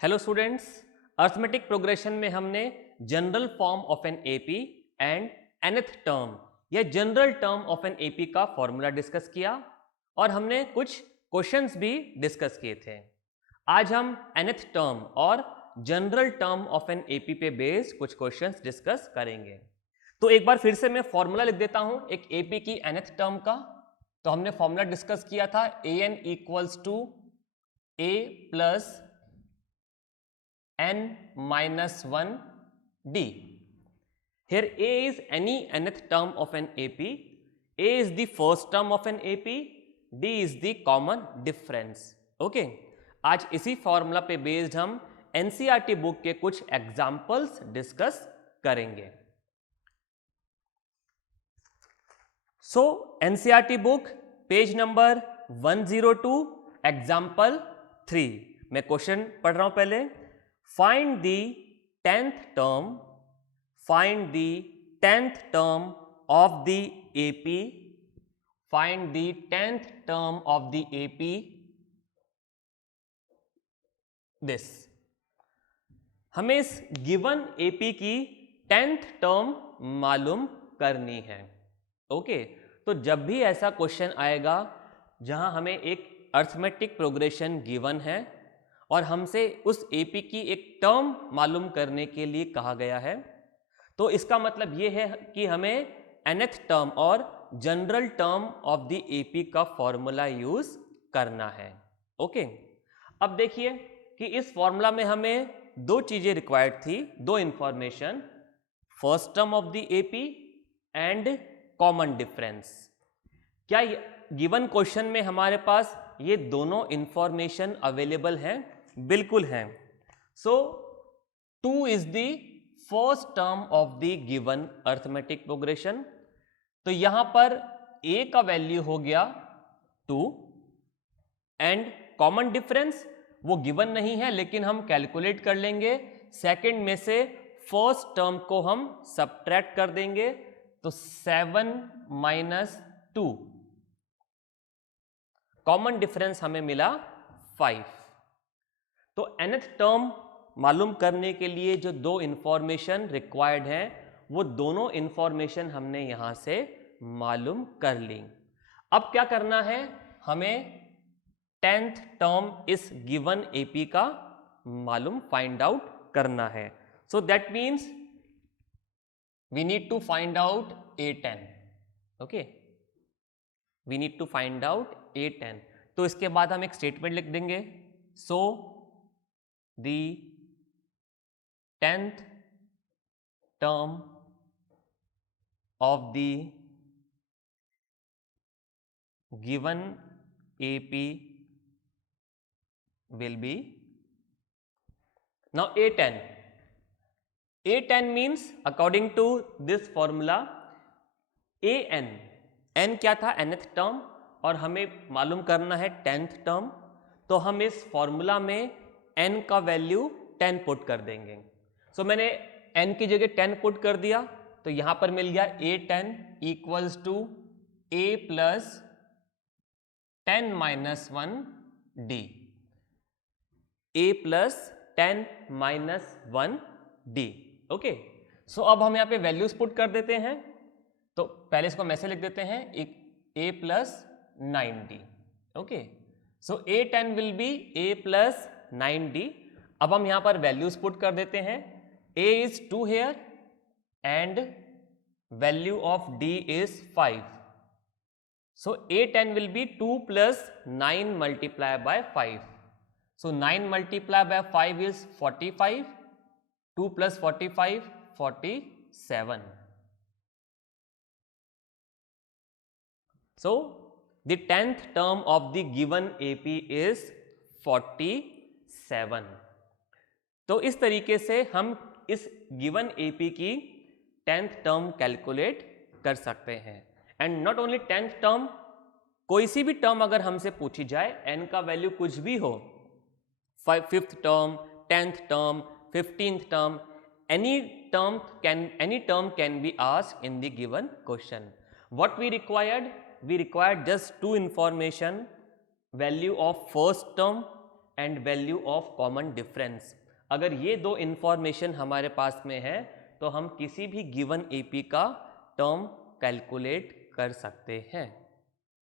Hello students, arithmetic progression में हमने general form of an AP and nth term या general term of an AP का formula discuss किया और हमने कुछ क्वेश्चंस भी डिस्कस किए थे। आज हम nth टर्म और general term of an AP पे बेस्ड कुछ क्वेश्चंस डिस्कस करेंगे। तो एक बार फिर से मैं फॉर्मूला लिख देता हूं एक एपी की nth टर्म का। तो हमने फॉर्मूला डिस्कस किया था an equals to a plus n minus 1 d. Here a is any nth term of an AP, a is the first term of an AP, d is the common difference. Okay? आज इसी formula पे based हम NCERT book के कुछ examples discuss करेंगे। So NCERT book page number 102 example 3 मैं question पढ़ रहा हूं पहले। Find the 10th term of the AP. Find the 10th term of the AP. This. हमें इस गिवन AP की 10th टर्म मालूम करनी है। ओके, तो जब भी ऐसा क्वेश्चन आएगा जहां हमें एक अर्थमेटिक प्रोग्रेशन गिवन है और हमसे उस एपी की एक टर्म मालूम करने के लिए कहा गया है, तो इसका मतलब ये है कि हमें nth टर्म और general term of the AP का फॉर्मूला यूज करना है। ओके, अब देखिए कि इस फॉर्मूला में हमें दो चीजें रिक्वायर्ड थी, दो information, first term of the AP and common difference. क्या गिवन क्वेश्चन में हमारे पास ये दोनों इंफॉर्मेशन अवेलेबल हैं? बिल्कुल हैं। सो 2 is the first term of the given arithmetic progression. तो यहां पर a का वैल्यू हो गया 2 एंड कॉमन डिफरेंस वो गिवन नहीं है, लेकिन हम कैलकुलेट कर लेंगे। सेकंड में से फर्स्ट टर्म को हम सबट्रैक्ट कर देंगे, तो 7 माइनस 2, कॉमन डिफरेंस हमें मिला 5। तो nth टर्म मालूम करने के लिए जो दो इंफॉर्मेशन रिक्वायर्ड हैं, वो दोनों इंफॉर्मेशन हमने यहां से मालूम कर ली। अब क्या करना है, हमें 10th टर्म इस गिवन एपी का मालूम फाइंड आउट करना है। So that means we need to find out A10। Okay, we need to find out A10। तो इसके बाद हम एक स्टेटमेंट लिख देंगे, सो the 10th term of the given AP will be, now A10. A10 means according to this formula AN, N क्या था, nth term, और हमें मालूम करना है 10th टर्म। तो हम इस फॉर्मूला में n का वैल्यू 10 पुट कर देंगे। सो मैंने n की जगह 10 पुट कर दिया, तो यहां पर मिल गया A10 equals to a plus 10 minus 1 d, a plus 10 minus 1 d। Okay, so अब हम यहां पे वैल्यूज पुट कर देते हैं। तो पहले इसको मैसे लिख देते हैं, a plus 9d। Okay, so A10 will B a plus 9d। अब हम यहां पर वैल्यूज पुट कर देते हैं, a is 2 here and value of d is 5। So A10 will be 2 plus 9 multiply by 5। So 9 multiply by 5 is 45, 2 plus 45 47। So the 10th term of the given AP is 47। तो इस तरीके से हम इस given AP की 10th term calculate कर सकते हैं। And not only 10th term, कोई सी भी टर्म अगर हमसे पूछी जाए, n का वैल्यू कुछ भी हो, 5th term, 10th term, 15th term, any term can be asked in the given question. What we required just two information, value of first term and value of common difference. अगर ये दो information हमारे पास में है तो हम किसी भी गिवन एपी का टर्म कैलकुलेट कर सकते हैं,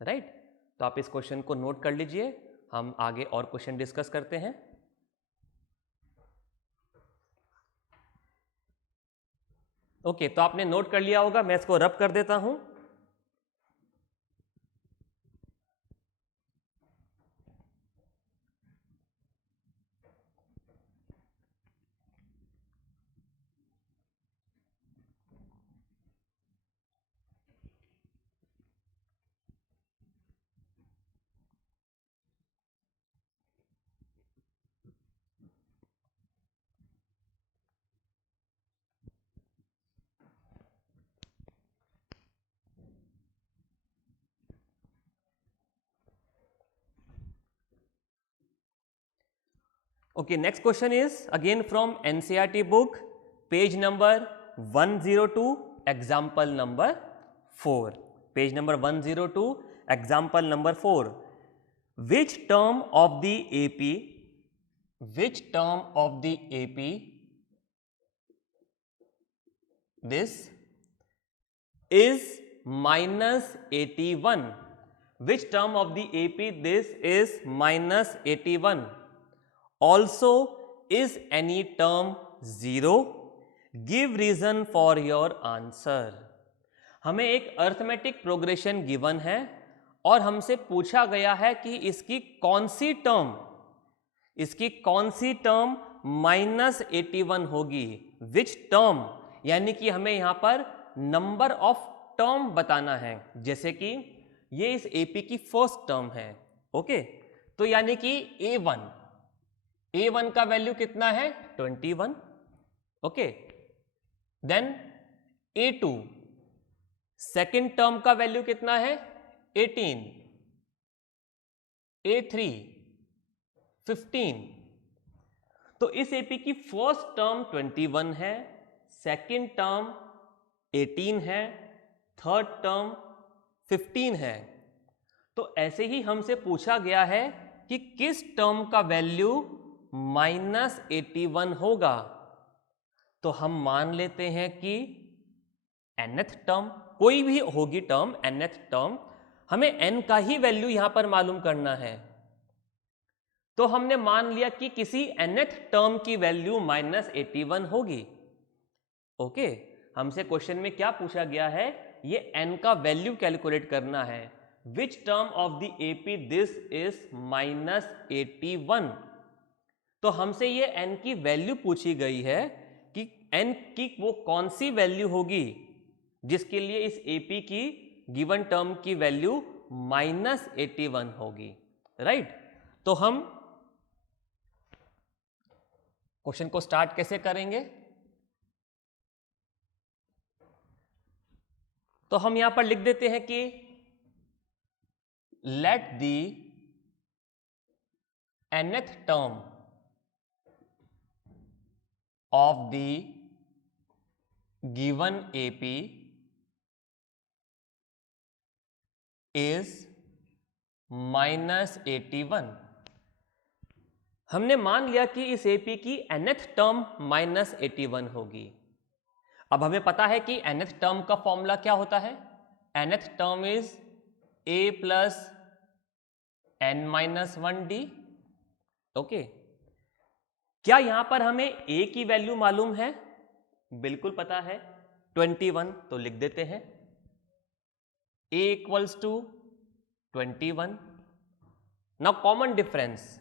राइट। तो आप इस क्वेश्चन को नोट कर लीजिए, हम आगे और क्वेश्चन डिस्कस करते हैं। ओके, तो आपने नोट कर लिया होगा, मैं इसको रब कर देता हूं। Okay, next question is again from NCERT book, page number 102, example number 4. Page number 102, example number 4. Which term of the AP this is minus 81? Which term of the AP this is minus 81? Also, is any term 0? Give reason for your answer. हमें एक arithmetic progression given है और हमसे पूछा गया है कि इसकी कौन सी टर्म -81 होगी। विच टर्म, यानी कि हमें यहां पर नंबर ऑफ टर्म बताना है। जैसे कि ये इस एपी की फर्स्ट टर्म है, ओके, तो यानी कि A1 का वैल्यू कितना है 21, okay. Then A2 second term का वैल्यू कितना है 18, A3 15। तो इस एपी की फर्स्ट टर्म 21 है, सेकेंड टर्म 18 है, थर्ड टर्म 15 है। तो ऐसे ही हमसे पूछा गया है कि किस टर्म का वैल्यू -81 होगा। तो हम मान लेते हैं कि nth टर्म, कोई भी होगी टर्म, nth टर्म, हमें n का ही वैल्यू यहां पर मालूम करना है। तो हमने मान लिया कि किसी nth टर्म की वैल्यू -81 होगी, ओके। हमसे क्वेश्चन में क्या पूछा गया है, ये n का वैल्यू कैलकुलेट करना है। Which term of the AP this is -81? तो हमसे ये n की वैल्यू पूछी गई है कि n की वो कौन सी वैल्यू होगी जिसके लिए इस AP की गिवन टर्म की वैल्यू -81 होगी, राइट। तो हम क्वेश्चन को स्टार्ट कैसे करेंगे, तो हम यहां पर लिख देते हैं कि let the nth term of the given AP is -81। हमने मान लिया कि इस AP की nth टर्म -81 होगी। अब हमें पता है कि nth टर्म का फॉर्मूला क्या होता है, nth term is A plus n-1d, okay. क्या यहां पर हमें A की वैल्यू मालूम है, बिल्कुल पता है 21, तो लिख देते हैं A equals to 21। Now common difference,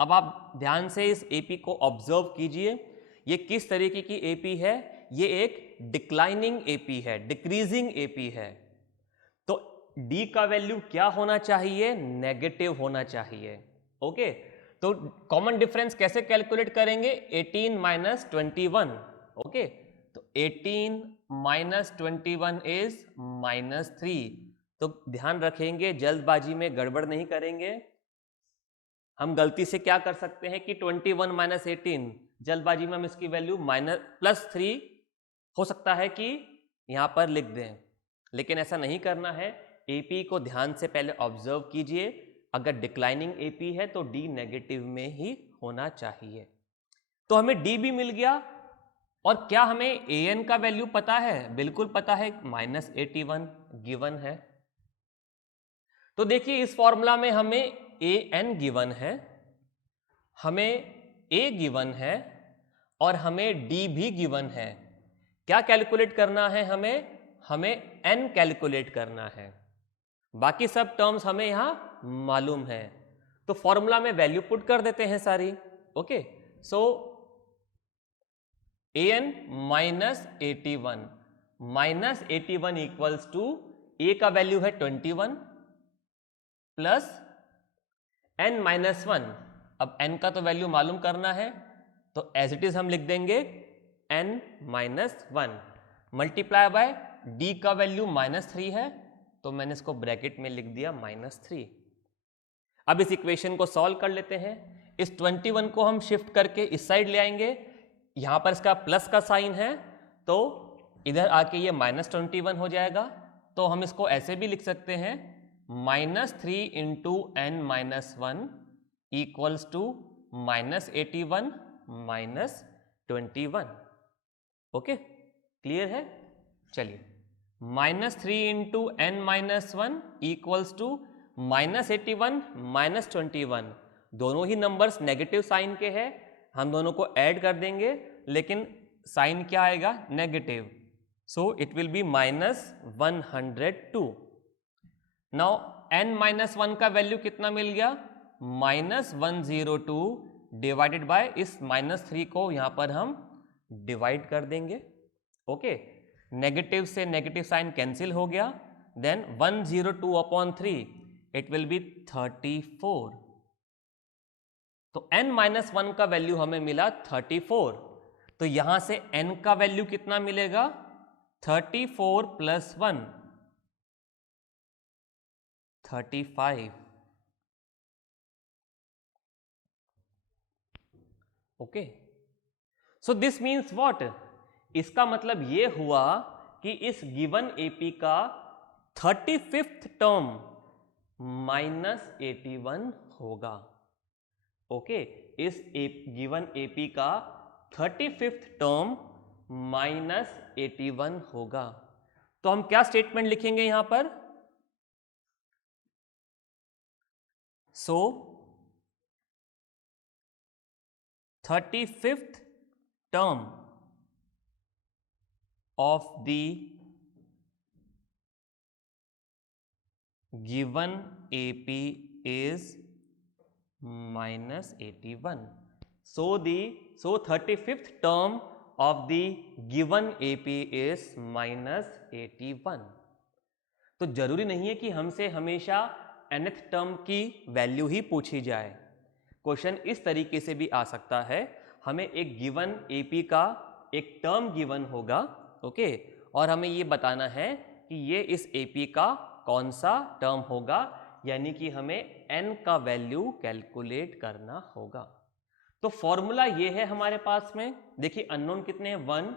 अब आप ध्यान से इस AP को ऑब्जर्व कीजिए, ये किस तरीके की AP है, ये एक डिक्लाइनिंग AP है, डिक्रीजिंग AP है। तो D का वैल्यू क्या होना चाहिए, नेगेटिव होना चाहिए, ओके। तो कॉमन डिफरेंस कैसे कैलकुलेट करेंगे, 18 - 21, ओके। तो 18 - 21 इज -3। तो ध्यान रखेंगे, जल्दबाजी में गड़बड़ नहीं करेंगे। हम गलती से क्या कर सकते हैं कि 21 - 18, जल्दबाजी में हम इसकी वैल्यू +3 हो सकता है कि यहां पर लिख दें, लेकिन ऐसा नहीं करना है। AP को ध्यान से पहले ऑब्जर्व कीजिए, अगर डिक्लाइनिंग एपी है तो डी नेगेटिव में ही होना चाहिए। तो हमें डी भी मिल गया। और क्या हमें ए एन का वैल्यू पता है? बिल्कुल पता है, -81 गिवन है। तो देखिए इस फॉर्मूला में हमें ए एन गिवन है, हमें ए गिवन है और हमें डी भी गिवन है। क्या कैलकुलेट करना है? हमें एन कैलकुलेट करना है। बाकी सब टर्म्स हमें यहां मालूम है, तो फॉर्मूला में वैल्यू पुट कर देते हैं सारी। Okay, so A N -81 equals to A का वैल्यू है 21 प्लस n -1। अब n का तो वैल्यू मालूम करना है, तो एज इट इज हम लिख देंगे n -1 मल्टीप्लाई बाय d का वैल्यू -3 है, तो मैंने इसको ब्रैकेट में लिख दिया -3। अब इस इक्वेशन को सॉल्व कर लेते हैं। इस 21 को हम शिफ्ट करके इस साइड ले आएंगे, यहां पर इसका प्लस का साइन है तो इधर आके ये -21 हो जाएगा। तो हम इसको ऐसे भी लिख सकते हैं -3 into n -1 equals to -81 -21। Okay, clear है? चलिए, -3 इंटू n -1 इक्वल्स टू -81 -21। दोनों ही नंबर्स नेगेटिव साइन के हैं, हम दोनों को ऐड कर देंगे, लेकिन साइन क्या आएगा? Negative. So it will B -102। Now n -1 का वैल्यू कितना मिल गया? -102 डिवाइडेड बाय इस -3 को यहां पर हम डिवाइड कर देंगे। ओके, नेगेटिव से नेगेटिव साइन कैंसिल हो गया, then 102 upon 3 it will be 34। तो n -1 का वैल्यू हमें मिला 34। तो यहां से n का वैल्यू कितना मिलेगा? 34 plus 1 35। Okay, so this means what? इसका मतलब ये हुआ कि इस गिवन एपी का 35th टर्म -81 होगा। ओके, इस गिवन एपी का 35th टर्म -81 होगा। तो हम क्या स्टेटमेंट लिखेंगे यहां पर? सो 35th term of the given AP is -81. So 35th term of the given AP is -81. तो जरूरी नहीं है कि हमसे हमेशा nth टर्म की वैल्यू ही पूछी जाए। क्वेश्चन इस तरीके से भी आ सकता है, हमें एक गिवन एपी का एक टर्म गिवन होगा, ओके, और हमें ये बताना है कि ये इस एपी का कौन सा टर्म होगा, यानी कि हमें n का वैल्यू कैलकुलेट करना होगा। तो फॉर्मूला ये है हमारे पास में। देखिए अननोन कितने हैं? 1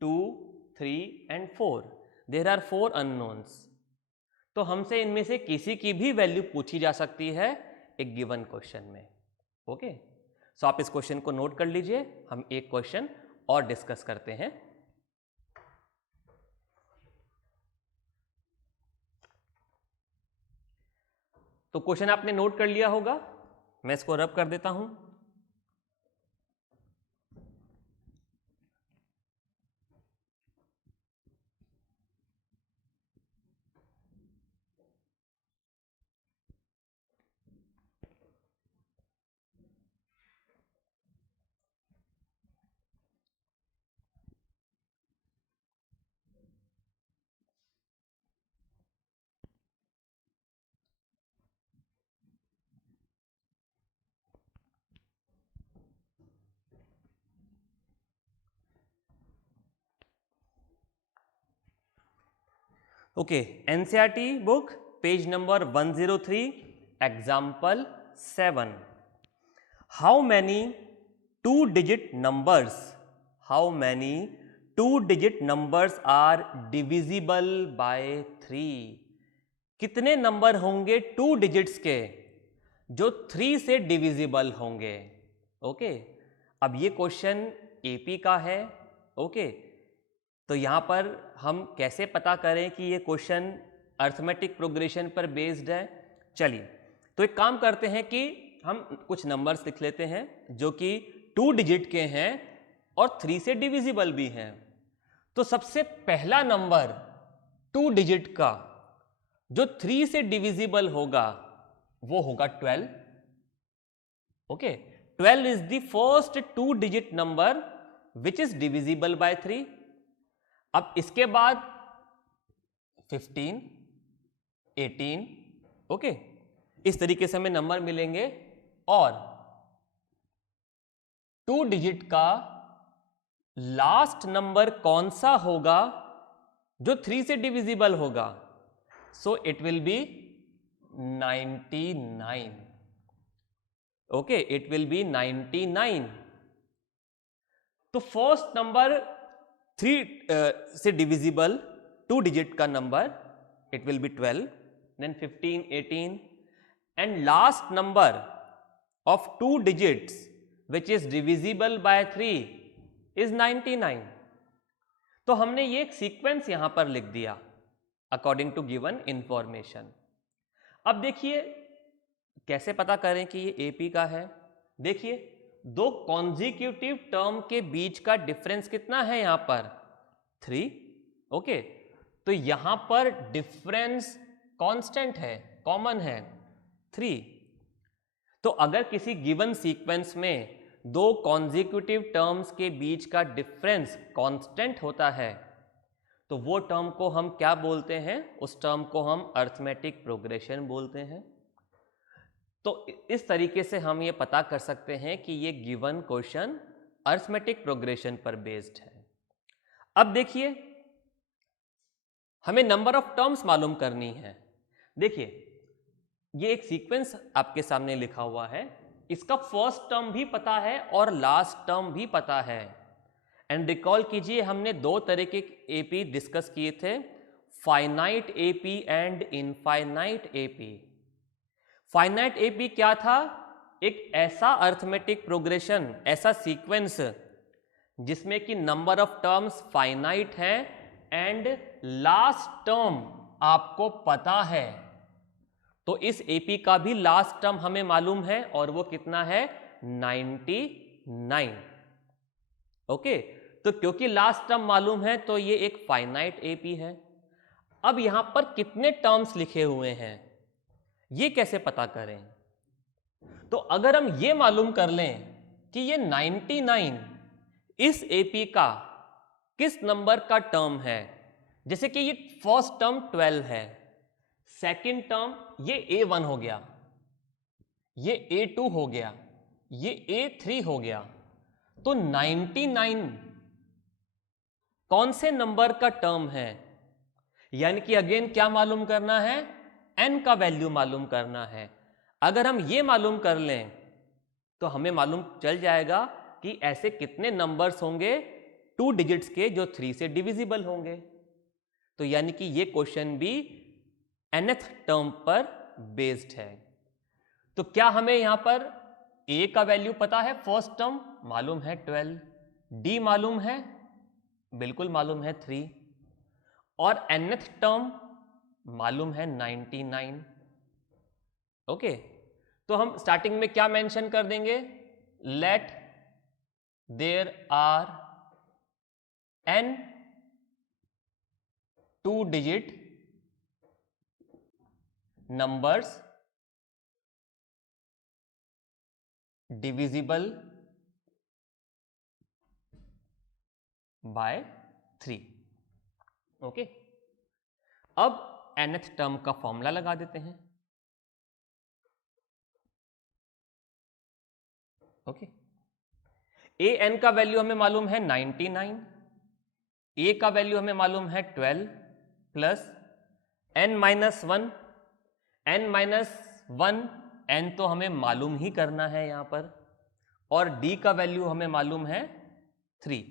2 3 एंड 4। There are 4 unknowns. तो हमसे इनमें से किसी की भी वैल्यू पूछी जा सकती है एक गिवन क्वेश्चन में। ओके, सो आप इस क्वेश्चन को नोट कर लीजिए, हम एक क्वेश्चन और डिस्कस करते हैं। तो क्वेश्चन आपने नोट कर लिया होगा, मैं इसको रब कर देता हूं। Okay, NCERT book page number 103, example 7। How many 2-digit numbers are divisible by 3? कितने नंबर होंगे 2 डिजिट्स के जो 3 से डिविजिबल होंगे। ओके, अब ये क्वेश्चन एपी का है। ओके, तो यहाँ पर हम कैसे पता करें कि ये क्वेश्चन अर्थमेटिक प्रोग्रेशन पर बेस्ड है? चलिए, तो एक काम करते हैं कि हम कुछ नंबर्स लिख लेते हैं जो कि 2 डिजिट के हैं और 3 से डिविजिबल भी हैं। तो सबसे पहला नंबर 2 डिजिट का जो 3 से डिविजिबल होगा वो होगा 12। Okay, 12 is the first 2 digit number which is divisible by 3। अब इसके बाद 15, 18, ओके, इस तरीके से हमें नंबर मिलेंगे। और 2 डिजिट का लास्ट नंबर कौन सा होगा जो 3 से डिविजिबल होगा? So it will B 99। Okay, it will B 99। तो फर्स्ट नंबर 3 से डिविजिबल 2 डिजिट का number it will B 12, then 15, 18, and last number of 2 digits which is divisible by 3 is 99। तो हमने ये एक सीक्वेंस यहां पर लिख दिया अकॉर्डिंग टू गिवन इंफॉर्मेशन। अब देखिए कैसे पता करें कि ये एपी का है। देखिए, दो कॉन्जिक्यूटिव टर्म के बीच का डिफरेंस कितना है यहां पर? 3। ओके, तो यहां पर डिफरेंस कांस्टेंट है, कॉमन है 3। तो अगर किसी गिवन सीक्वेंस में दो कॉन्जिक्यूटिव टर्म्स के बीच का डिफरेंस कांस्टेंट होता है तो वो टर्म को हम क्या बोलते हैं? उस टर्म को हम अरिथमेटिक प्रोग्रेशन बोलते हैं। तो इस तरीके से हम ये पता कर सकते हैं कि ये गिवन क्वेश्चन अरिथमेटिक प्रोग्रेशन पर बेस्ड है। अब देखिए, हमें नंबर ऑफ टर्म्स मालूम करनी है। देखिए, ये एक सीक्वेंस आपके सामने लिखा हुआ है, इसका फर्स्ट टर्म भी पता है और लास्ट टर्म भी पता है। एंड रिकॉल कीजिए, हमने दो तरह के एपी डिस्कस किए थे, finite AP and infinite AP. Finite AP क्या था? एक ऐसा अरिथमेटिक प्रोग्रेशन, ऐसा सीक्वेंस जिसमें कि नंबर ऑफ टर्म्स फाइनाइट है एंड लास्ट टर्म आपको पता है। तो इस एपी का भी लास्ट टर्म हमें मालूम है और वो कितना है? 99। ओके, तो क्योंकि लास्ट टर्म मालूम है तो ये एक फाइनाइट एपी है। अब यहां पर कितने टर्म्स लिखे हुए हैं ये कैसे पता करें? तो अगर हम ये मालूम कर लें कि ये 99 इस एपी का किस नंबर का टर्म है, जैसे कि ये फर्स्ट टर्म 12 है, सेकंड टर्म ये A1 हो गया, ये A2 हो गया, ये A3 हो गया, तो 99 कौन से नंबर का टर्म है? यानी कि अगेन क्या मालूम करना है? n का वैल्यू मालूम करना है। अगर हम ये मालूम कर लें तो हमें मालूम चल जाएगा कि ऐसे कितने नंबर्स होंगे 2 डिजिट्स के जो 3 से डिविजिबल होंगे। तो यानी कि ये क्वेश्चन भी nth टर्म पर बेस्ड है। तो क्या हमें यहां पर a का वैल्यू पता है? फर्स्ट टर्म मालूम है 12, d मालूम है, बिल्कुल मालूम है 3, और nth टर्म मालूम है 99। ओके, तो हम स्टार्टिंग में क्या मेंशन कर देंगे? Let there are n 2 digit numbers divisible by 3। Okay, अब nth टर्म का फॉर्मूला लगा देते हैं। ओके, an का वैल्यू हमें मालूम है 99, a का वैल्यू हमें मालूम है 12 plus n minus 1, n minus 1 n तो हमें मालूम ही करना है यहां पर, और d का वैल्यू हमें मालूम है 3।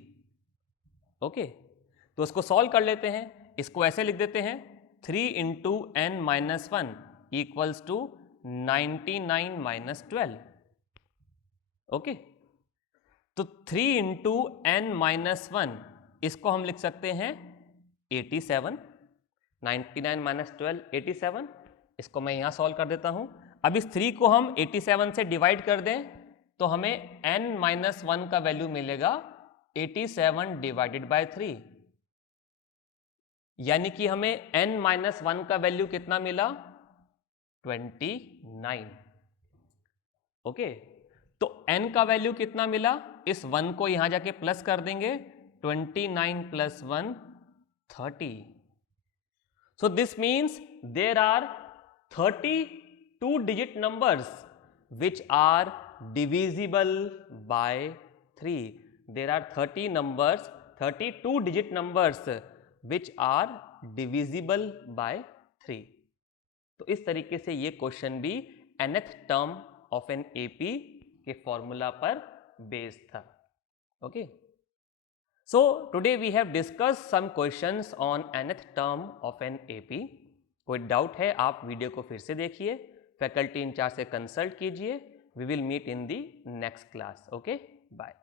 ओके, तो इसको सॉल्व कर लेते हैं। इसको ऐसे लिख देते हैं 3 into n minus 1 equals to 99 minus 12। Okay, तो 3 इंटू n माइनस 1, इसको हम लिख सकते हैं 87। 99 माइनस 12 87। इसको मैं यहां सॉल्व कर देता हूं। अब इस 3 को हम 87 से डिवाइड कर दें तो हमें n माइनस 1 का वैल्यू मिलेगा 87 डिवाइडेड बाय 3, यानी कि हमें n माइनस 1 का वैल्यू कितना मिला? 29। ओके, तो n का वैल्यू कितना मिला? इस 1 को यहां जाके प्लस कर देंगे, 29 plus 1 30। So this means there are 32 digit numbers which are divisible by 3. There are 32 digit numbers which are divisible by 3. तो इस तरीके से ये क्वेश्चन भी nth term of an AP के फॉर्मूला पर बेस्ड था। Okay, so today we have discussed some questions on nth term of an AP. कोई डाउट है आप वीडियो को फिर से देखिए, फैकल्टी इंचार्ज से कंसल्ट कीजिए। We will meet in the next class. Okay, bye.